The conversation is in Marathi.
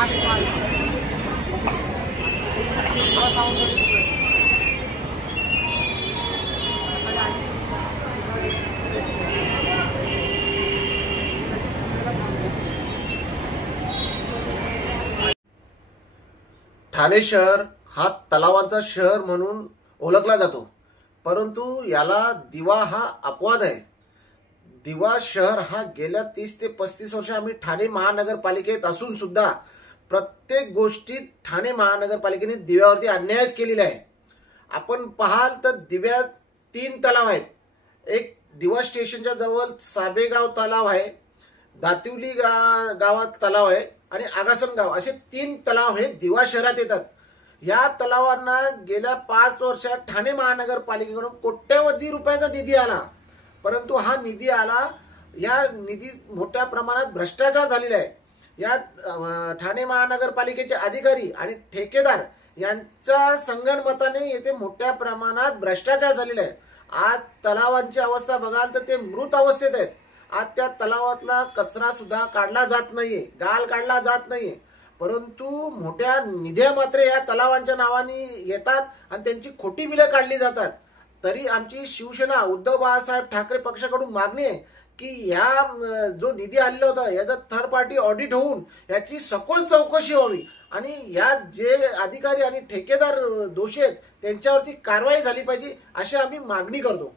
ठाणे शहर हा तलावांचा शहर म्हणून ओळखला जातो, परंतु याला दिवा हा अपवाद आहे। दिवा शहर हा गेल्या 30 ते 35 वर्ष आम्ही ठाणे महानगरपालिकेत असून सुद्धा प्रत्येक गोष्टीत ठाणे महानगरपालिकेने दिव्यावरती अन्यायच केलेला आहे। आपण पाहाल तर दिव्यात 3 तलाव आहेत। एक दिवा स्टेशनच्या जवळ साबेगाव तलाव आहे, दातिवली गावात तलाव आहे आणि आगासन गाव, असे 3 तलाव हे दिवा शहरात येतात। या तलावांना गेल्या 5 वर्षात ठाणे महानगरपालिकेकडून कोट्यवधी रुपयाचा निधी आला, परंतु हा निधी आला, या निधी मोठ्या प्रमाणात भ्रष्टाचार झालेला आहे। यात ठाणे महानगरपालिकेचे अधिकारी आणि ठेकेदार यांच्या संगनमताने येथे मोठ्या प्रमाणात भ्रष्टाचार झालेला आहे। आज तलावांची अवस्था बघाल तर ते मृत अवस्थेत आहेत। आज त्या तलावातला कचरा सुद्धा काढला जात नाहीये, गाळ काढला जात नाहीये, परंतु मोठ्या निध्या मात्र या तलावांच्या नावाने येतात आणि त्यांची खोटी बिले काढली जातात। तरी आमची शिवसेना उद्धव बाळासाहेब ठाकरे पक्षाकडून मागणी आहे की या जो निधी आलेला होता याचा थर्ड पार्टी ऑडिट होऊन याची सखोल चौकशी व्हावी आणि या जे अधिकारी आणि ठेकेदार दोषी आहेत त्यांच्यावरती कारवाई झाली पाहिजे, अशी आम्ही मागणी करतो।